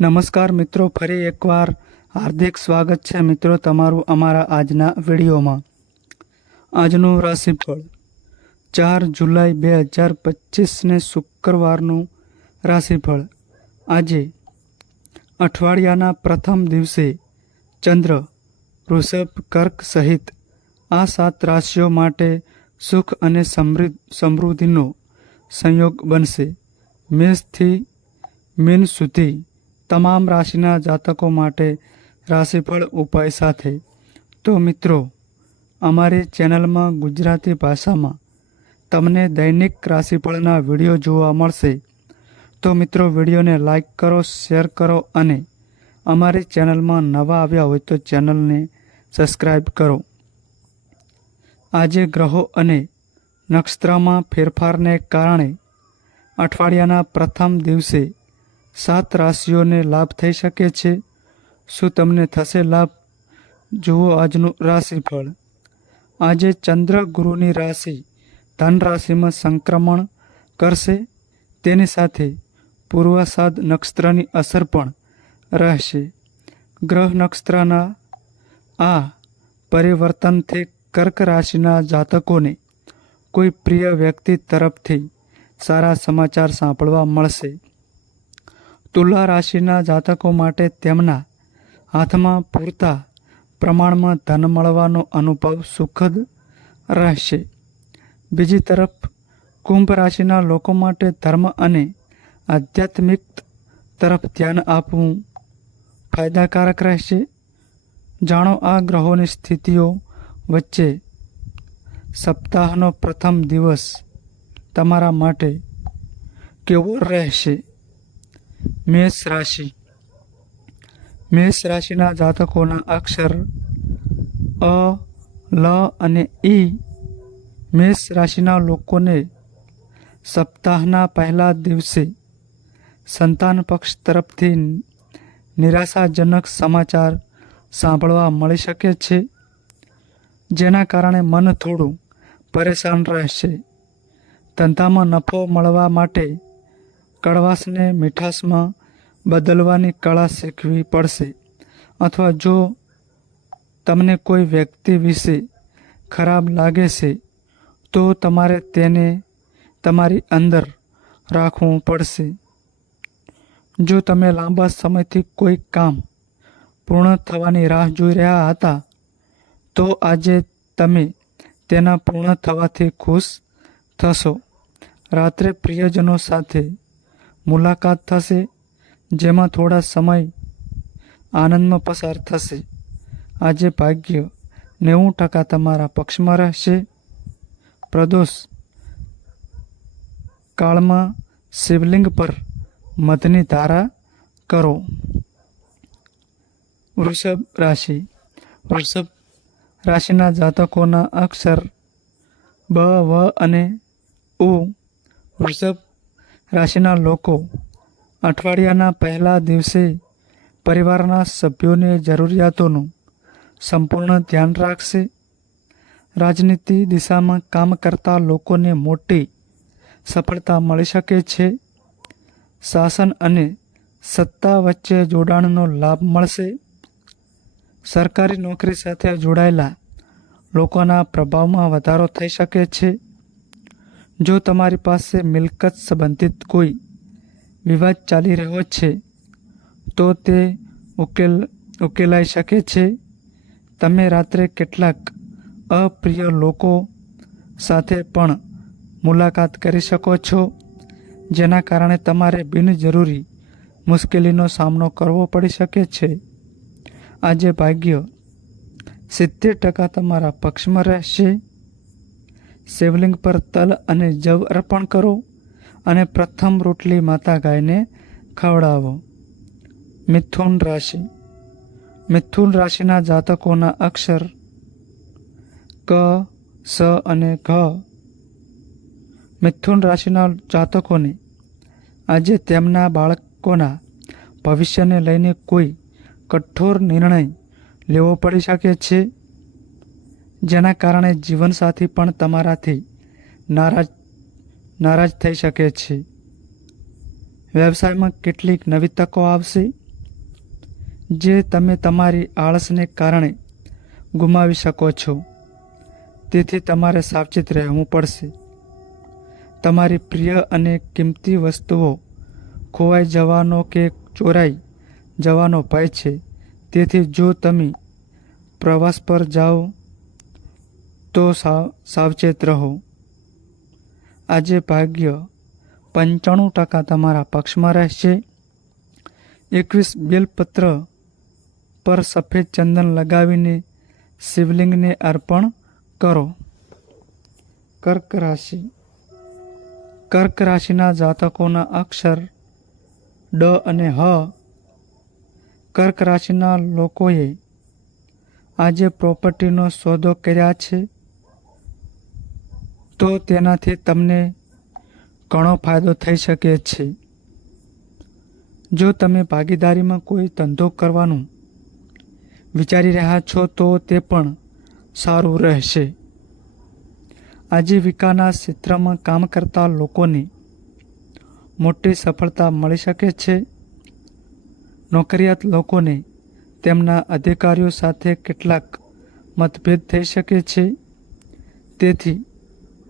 નમસ્કાર મિત્રો, ફરી એકવાર હાર્દિક સ્વાગત છે મિત્રો તમારું અમારા આજના વિડીયોમાં. આજનું રાશિફળ 4 જુલાઈ 2025 ને શુક્રવારનું રાશિફળ. આજે અઠવાડિયાના પ્રથમ દિવસે ચંદ્ર વૃષભ, કર્ક સહિત આ 7 રાશિઓ માટે સુખ અને સમૃદ્ધિનો સંયોગ બનશે. મેષથી મીન સુધી તમામ રાશિના જાતકો માટે રાશિફળ ઉપાય સાથે. તો મિત્રો, અમારી ચેનલમાં ગુજરાતી ભાષામાં તમને દૈનિક રાશિફળના વિડીયો જોવા મળશે. તો મિત્રો, વિડીયોને લાઈક કરો, શેર કરો અને અમારી ચેનલમાં નવા આવ્યા હોય તો ચેનલને સબસ્ક્રાઈબ કરો. આજે ગ્રહો અને નક્ષત્રમાં ફેરફારને કારણે અઠવાડિયાના પ્રથમ દિવસે 7 રાશિઓને લાભ થઈ શકે છે. શું તમને થશે લાભ? જુઓ આજનું રાશિફળ. આજે ચંદ્ર ગુરુની રાશિ ધન રાશિમાં સંક્રમણ કરશે. તેની સાથે પૂર્વાષાઢ નક્ષત્રની અસર પણ રહેશે. ગ્રહ નક્ષત્રના આ પરિવર્તનથી કર્ક રાશિના જાતકોને કોઈ પ્રિય વ્યક્તિ તરફથી સારા સમાચાર સાંભળવા મળશે. તુલા રાશિના જાતકો માટે તેમના હાથમાં પૂરતા પ્રમાણમાં ધન મળવાનો અનુભવ સુખદ રહેશે. બીજી તરફ કુંભ રાશિના લોકો માટે ધર્મ અને આધ્યાત્મિક તરફ ધ્યાન આપવું ફાયદાકારક રહેશે. જાણો આ ગ્રહોની સ્થિતિઓ વચ્ચે સપ્તાહનો પ્રથમ દિવસ તમારા માટે કેવો રહેશે. મેષ રાશિ. મેષ રાશિના જાતકોના અક્ષર અ, લ અને ઈ. મેષ રાશિના લોકોને સપ્તાહના પહેલા દિવસે સંતાન પક્ષ તરફથી નિરાશાજનક સમાચાર સાંભળવા મળી શકે છે, જેના કારણે મન થોડું પરેશાન રહેશે. ધંધામાં નફો મળવા માટે કડવાશને મીઠાશમાં બદલવાની કળા શીખવી પડશે. અથવા જો તમને કોઈ વ્યક્તિ વિશે ખરાબ લાગે છે તો તમારે તેને તમારી અંદર રાખવું પડશે. જો તમે લાંબા સમયથી કોઈ કામ પૂર્ણ થવાની રાહ જોઈ રહ્યા હતા તો આજે તમે તેના પૂર્ણ થવાથી ખુશ થશો. રાત્રે પ્રિયજનો સાથે મુલાકાત થશે, જેમાં થોડા સમય આનંદમાં પસાર થશે. આજે ભાગ્ય 90% તમારા પક્ષમાં રહેશે. પ્રદોષ કાળમાં શિવલિંગ પર મધની ધારા કરો. વૃષભ રાશિ. વૃષભ રાશિના જાતકોના અક્ષર બ, વ અને ઉ. વૃષભ રાશિના લોકો અઠવાડિયાના પહેલા દિવસે પરિવારના સભ્યોની જરૂરિયાતોનું સંપૂર્ણ ધ્યાન રાખશે. રાજનીતિ દિશામાં કામ કરતા લોકોને મોટી સફળતા મળી શકે છે. શાસન અને સત્તા વચ્ચે જોડાણનો લાભ મળશે. સરકારી નોકરી સાથે જોડાયેલા લોકોના પ્રભાવમાં વધારો થઈ શકે છે. જો તમારી પાસે મિલકત સંબંધિત કોઈ વિવાદ ચાલી રહ્યો છે તો તે ઉકેલાઈ શકે છે. તમે રાત્રે કેટલાક અપ્રિય લોકો સાથે પણ મુલાકાત કરી શકો છો, જેના કારણે તમારે બિનજરૂરી મુશ્કેલીનો સામનો કરવો પડી શકે છે. આજે ભાગ્ય 70% તમારા પક્ષમાં રહેશે. શિવલિંગ પર તલ અને જવ અર્પણ કરો અને પ્રથમ રોટલી માતા ગાયને ખવડાવો. મિથુન રાશિ. મિથુન રાશિના જાતકોના અક્ષર ક, સ અને ઘ. મિથુન રાશિના જાતકોને આજે તેમના બાળકોના ભવિષ્યને લઈને કોઈ કઠોર નિર્ણય લેવો પડી શકે છે, જેના કારણે જીવનસાથી પણ તમારાથી નારાજ થઈ શકે છે. વ્યવસાયમાં કેટલીક નવી તકો આવશે. જે તમે તમારી આળસને કારણે ગુમાવી શકો છો. તેથી તમારે સાવચેત રહેવું પડશે. તમારી પ્રિય અને કિંમતી વસ્તુઓ ખોવાઈ જવાનો કે ચોરાઈ જવાનો ભય છે. તેથી જો તમે પ્રવાસ પર જાઓ તો સાવચેત રહો. આજે ભાગ્ય 95% તમારા પક્ષમાં રહેશે. 21 બેલપત્ર પર સફેદ ચંદન લગાવીને શિવલિંગને અર્પણ કરો. કર્ક રાશિ. કર્ક રાશિના જાતકોના અક્ષર ડ અને હ. કર્ક રાશિના લોકોએ આજે પ્રોપર્ટીનો સોદો કર્યા છે તો તેનાથી તમને ઘણો ફાયદો થઈ શકે છે. જો તમે ભાગીદારીમાં કોઈ ધંધો કરવાનું વિચારી રહ્યા છો તો તે પણ સારું રહેશે. આજીવિકાના ક્ષેત્રમાં કામ કરતા લોકોને મોટી સફળતા મળી શકે છે. નોકરિયાત લોકોને તેમના અધિકારીઓ સાથે કેટલાક મતભેદ થઈ શકે છે. તેથી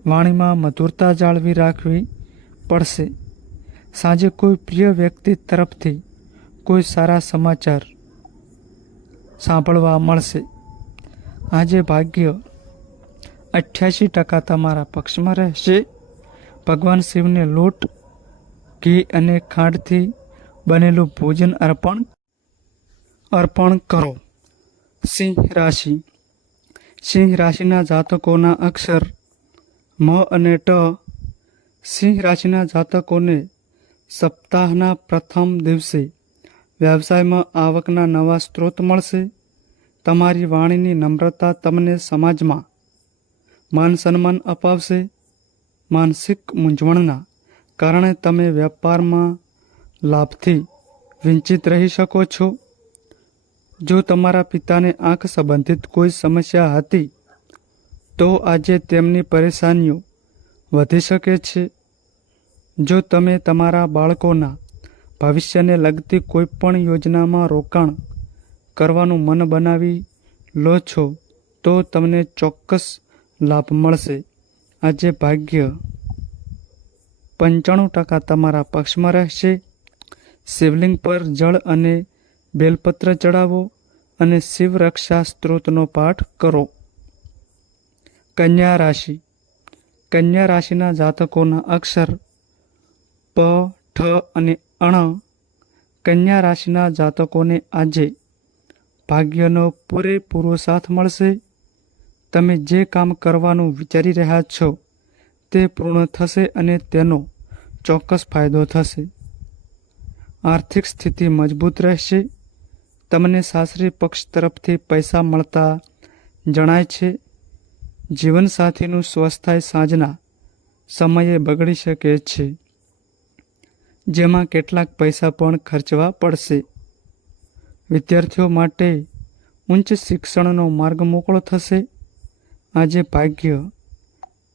વાણીમાં મધુરતા જાળવી રાખવી પડશે. સાંજે કોઈ પ્રિય વ્યક્તિ તરફથી કોઈ સારા સમાચાર સાંભળવા મળશે. આજે ભાગ્ય 88% તમારા પક્ષમાં રહેશે. ભગવાન શિવને લોટ, ઘી અને ખાંડથી બનેલું ભોજન અર્પણ કરો. સિંહ રાશિ. સિંહ રાશિના જાતકોના અક્ષર મ અને ટ. સિંહ રાશિના જાતકોને સપ્તાહના પ્રથમ દિવસે વ્યવસાયમાં આવકના નવા સ્ત્રોત મળશે. તમારી વાણીની નમ્રતા તમને સમાજમાં માન સન્માન અપાવશે. માનસિક મૂંઝવણના કારણે તમે વેપારમાં લાભથી વંચિત રહી શકો છો. જો તમારા પિતાને આંખ સંબંધિત કોઈ સમસ્યા હતી તો આજે તેમની પરેશાનીઓ વધી શકે છે. જો તમે તમારા બાળકોના ભવિષ્યને લગતી કોઈપણ યોજનામાં રોકાણ કરવાનું મન બનાવી લો છો તો તમને ચોક્કસ લાભ મળશે. આજે ભાગ્ય 95% તમારા પક્ષમાં રહેશે. શિવલિંગ પર જળ અને બેલપત્ર ચડાવો અને શિવ રક્ષા સ્ત્રોતનો પાઠ કરો. કન્યા રાશિ. કન્યા રાશિના જાતકોના અક્ષર પ, ઠ અને અણ. કન્યા રાશિના જાતકોને આજે ભાગ્યનો પૂરેપૂરો સાથ મળશે. તમે જે કામ કરવાનું વિચારી રહ્યા છો તે પૂર્ણ થશે અને તેનો ચોક્કસ ફાયદો થશે. આર્થિક સ્થિતિ મજબૂત રહેશે. તમને સાસરી પક્ષ તરફથી પૈસા મળતા જણાય છે. જીવનસાથીનું સ્વાસ્થ્ય સાંજના સમયે બગડી શકે છે, જેમાં કેટલાક પૈસા પણ ખર્ચવા પડશે. વિદ્યાર્થીઓ માટે ઉચ્ચ શિક્ષણનો માર્ગ મોકળો થશે. આજે ભાગ્ય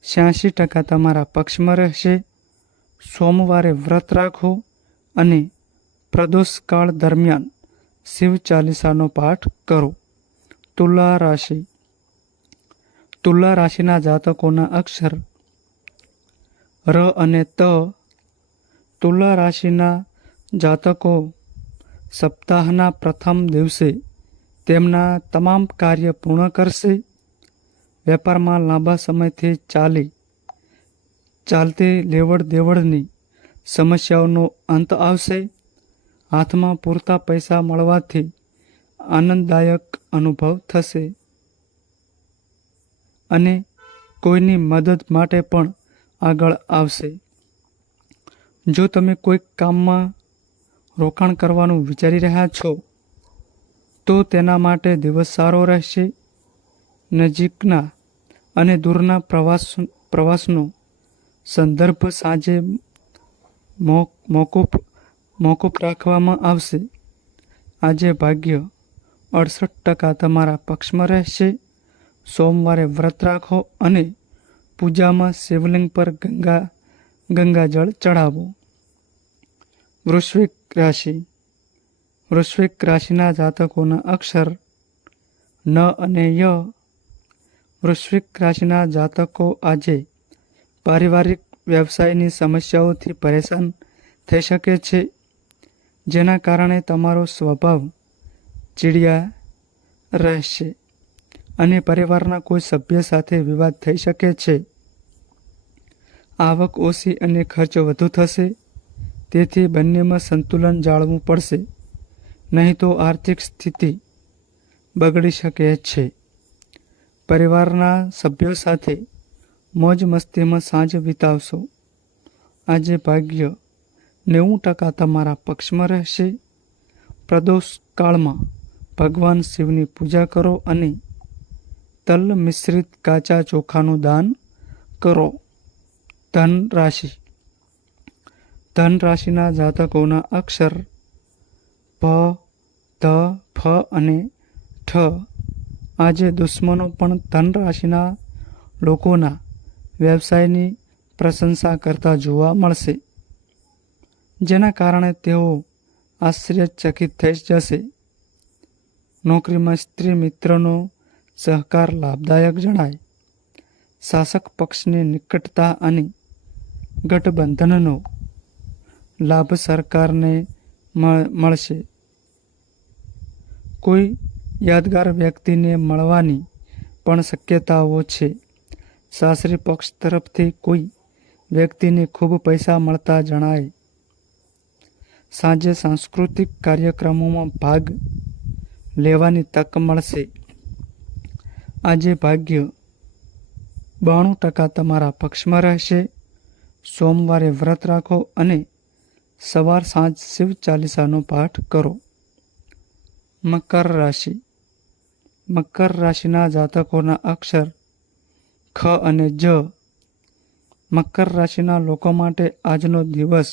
86% તમારા પક્ષમાં રહેશે. સોમવારે વ્રત રાખો અને પ્રદોષકાળ દરમિયાન શિવ ચાલીસાનો પાઠ કરો. તુલા રાશિ. તુલા રાશિના જાતકોના અક્ષર ર અને ત. તુલા રાશિના જાતકો સપ્તાહના પ્રથમ દિવસે તેમના તમામ કાર્ય પૂર્ણ કરશે. વેપારમાં લાંબા સમયથી ચાલતી લેવડ દેવડની સમસ્યાઓનો અંત આવશે. હાથમાં પૂરતા પૈસા મળવાથી આનંદદાયક અનુભવ થશે અને કોઈની મદદ માટે પણ આગળ આવશે. જો તમે કોઈ કામમાં રોકાણ કરવાનું વિચારી રહ્યા છો તો તેના માટે દિવસ સારો રહેશે. નજીકના અને દૂરના પ્રવાસનો સંદર્ભ સાંજે મોકૂફ રાખવામાં આવશે. આજે ભાગ્ય 68% તમારા પક્ષમાં રહેશે. સોમવારે વ્રત રાખો અને પૂજામાં શિવલિંગ પર ગંગાજળ ચઢાવો. વૃશ્ચિક રાશિ. વૃશ્ચિક રાશિના જાતકોના અક્ષર ન અને ય. વૃશ્ચિક રાશિના જાતકો આજે પારિવારિક વ્યવસાયની સમસ્યાઓથી પરેશાન થઈ શકે છે, જેના કારણે તમારો સ્વભાવ ચીડિયા રહેશે અને પરિવારના કોઈ સભ્ય સાથે વિવાદ થઈ શકે છે. આવક ઓછી અને ખર્ચ વધુ થશે, તેથી બંનેમાં સંતુલન જાળવવું પડશે, નહીં તો આર્થિક સ્થિતિ બગડી શકે છે. પરિવારના સભ્યો સાથે મોજ મસ્તીમાં સાંજ વિતાવશો. આજે ભાગ્ય 90% તમારા પક્ષમાં રહેશે. પ્રદોષ કાળમાં ભગવાન શિવની પૂજા કરો અને તલ મિશ્રિત કાચા ચોખાનું દાન કરો. ધન રાશિ. ધન રાશિના જાતકોના અક્ષર ભ, ધ, ફ અને ઠ. આજે દુશ્મનો પણ ધન રાશિના લોકોના વ્યવસાયની પ્રશંસા કરતા જોવા મળશે, જેના કારણે તેઓ આશ્ચર્યચકિત થઈ જશે. નોકરીમાં સ્ત્રી મિત્રનો સહકાર લાભદાયક જણાય. શાસક પક્ષની નિકટતા અને ગઠબંધનનો લાભ સરકારને મળશે. કોઈ યાદગાર વ્યક્તિને મળવાની પણ શક્યતાઓ છે. સાસરી પક્ષ તરફથી કોઈ વ્યક્તિને ખૂબ પૈસા મળતા જણાય. સાંજે સાંસ્કૃતિક કાર્યક્રમોમાં ભાગ લેવાની તક મળશે. આજે ભાગ્ય 92% તમારા પક્ષમાં રહેશે. સોમવારે વ્રત રાખો અને સવાર સાંજ શિવ ચાલીસાનો પાઠ કરો. મકર રાશિ. મકર રાશિના જાતકોના અક્ષર ખ અને જ. મકર રાશિના લોકો માટે આજનો દિવસ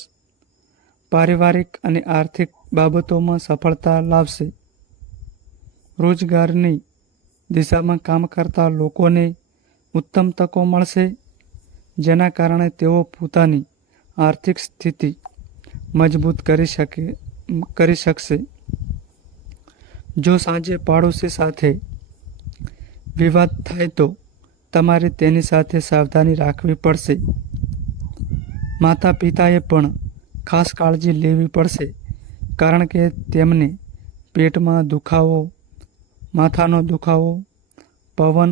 પારિવારિક અને આર્થિક બાબતોમાં સફળતા લાવશે. રોજગારની દિશામાં કામ કરતા લોકોને ઉત્તમ તકો મળશે, જેના કારણે તેઓ પોતાની આર્થિક સ્થિતિ મજબૂત કરી શકશે. જો સાંજે પાડોશી સાથે વિવાદ થાય તો તમારે તેની સાથે સાવધાની રાખવી પડશે. માતા પિતાએ પણ ખાસ કાળજી લેવી પડશે, કારણ કે તેમને પેટમાં દુખાવો, માથાનો દુખાવો, પવન,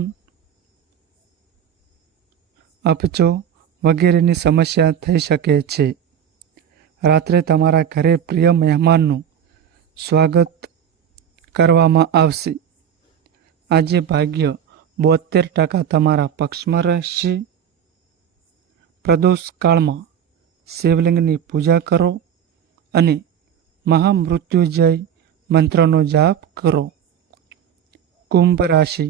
અપચો વગેરેની સમસ્યા થઈ શકે છે. રાત્રે તમારા ઘરે પ્રિય મહેમાનનું સ્વાગત કરવામાં આવશે. આજે ભાગ્ય 72% તમારા પક્ષમાં રહેશે. પ્રદોષ કાળમાં શિવલિંગની પૂજા કરો અને મહામૃત્યુંજય મંત્રનો જાપ કરો. કુંભ રાશિ.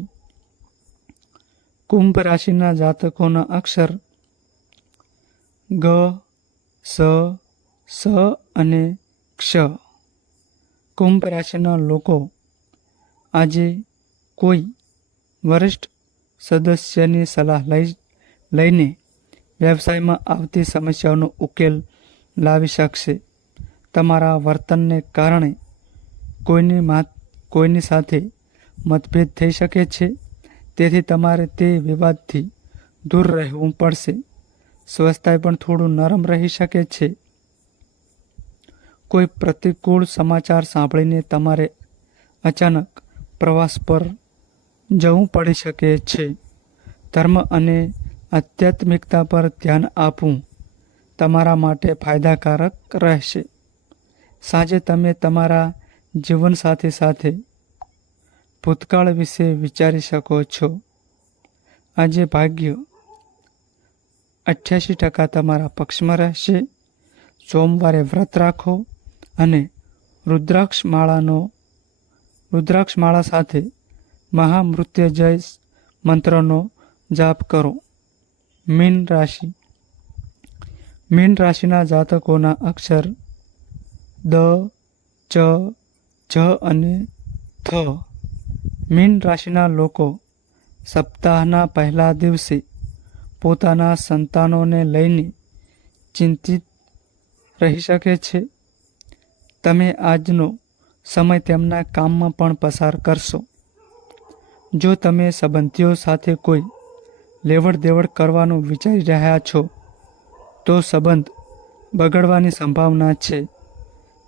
કુંભ રાશિના જાતકોના અક્ષર ગ, સ, સ અને ક્ષ. કુંભ રાશિના લોકો આજે કોઈ વરિષ્ઠ સદસ્યની સલાહ લઈને વ્યવસાયમાં આવતી સમસ્યાઓનો ઉકેલ લાવી શકશે. તમારા વર્તનને કારણે કોઈની સાથે મતભેદ થઈ શકે છે, તેથી તમારે તે વિવાદથી દૂર રહેવું પડશે. સ્વાસ્થ્ય પણ થોડું નરમ રહી શકે છે. કોઈ પ્રતિકૂળ સમાચાર સાંભળીને તમારે અચાનક પ્રવાસ પર જવું પડી શકે છે. ધર્મ અને આધ્યાત્મિકતા પર ધ્યાન આપવું તમારા માટે ફાયદાકારક રહેશે. સાંજે તમે તમારા જીવનસાથી સાથે ભૂતકાળ વિશે વિચારી શકો છો. આજે ભાગ્ય 88% તમારા પક્ષમાં રહેશે. સોમવારે વ્રત રાખો અને રુદ્રાક્ષ માળા સાથે મહામૃત્યુંજય મંત્રનો જાપ કરો. મીન રાશિ. મીન રાશિના જાતકોના અક્ષર દ, ચ, જ અને થ. મીન રાશિના લોકો સપ્તાહના પહેલા દિવસે પોતાના સંતાનોને લઈને ચિંતિત રહી શકે છે. તમે આજનો સમય તેમના કામમાં પણ પસાર કરશો. જો તમે સંબંધીઓ સાથે કોઈ લેવડ દેવડ કરવાનું વિચારી રહ્યા છો તો સંબંધ બગડવાની સંભાવના છે.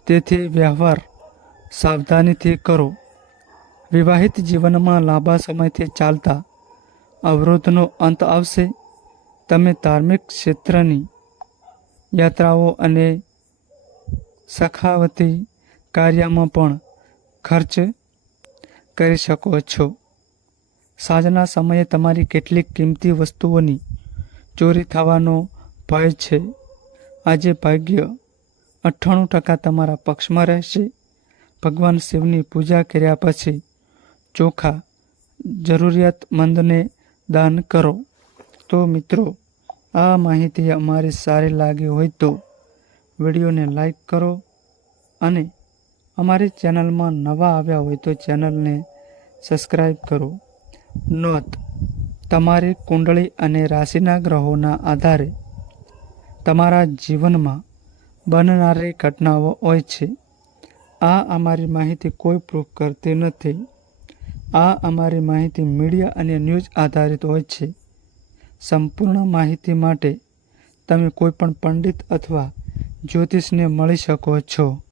તેથી વ્યવહાર સાવધાનીથી કરો. વિવાહિત જીવનમાં લાંબા સમયથી ચાલતા અવરોધનો અંત આવશે. તમે ધાર્મિક ક્ષેત્રની યાત્રાઓ અને સખાવતી કાર્યમાં પણ ખર્ચ કરી શકો છો. સાંજના સમયે તમારી કેટલીક કિંમતી વસ્તુઓની ચોરી થવાનો ભય છે. આજે ભાગ્ય 98% તમારા પક્ષમાં રહેશે. ભગવાન શિવની પૂજા કર્યા પછી ચોખા જરૂરિયાતમંદને દાન કરો. તો મિત્રો, આ માહિતી અમારી સારી લાગી હોય તો વિડીયોને લાઈક કરો અને અમારી ચેનલમાં નવા આવ્યા હોય તો ચેનલને સબસ્ક્રાઈબ કરો. નોંધ: તમારી કુંડળી અને રાશિના ગ્રહોના આધારે તમારા જીવનમાં બનનારી ઘટનાઓ હોય છે. આ અમારી માહિતી કોઈ પ્રૂફ કરતી નથી. આ અમારી માહિતી મીડિયા અને ન્યૂઝ આધારિત હોય છે. સંપૂર્ણ માહિતી માટે તમે કોઈ પણ પંડિત અથવા જ્યોતિષને મળી શકો છો.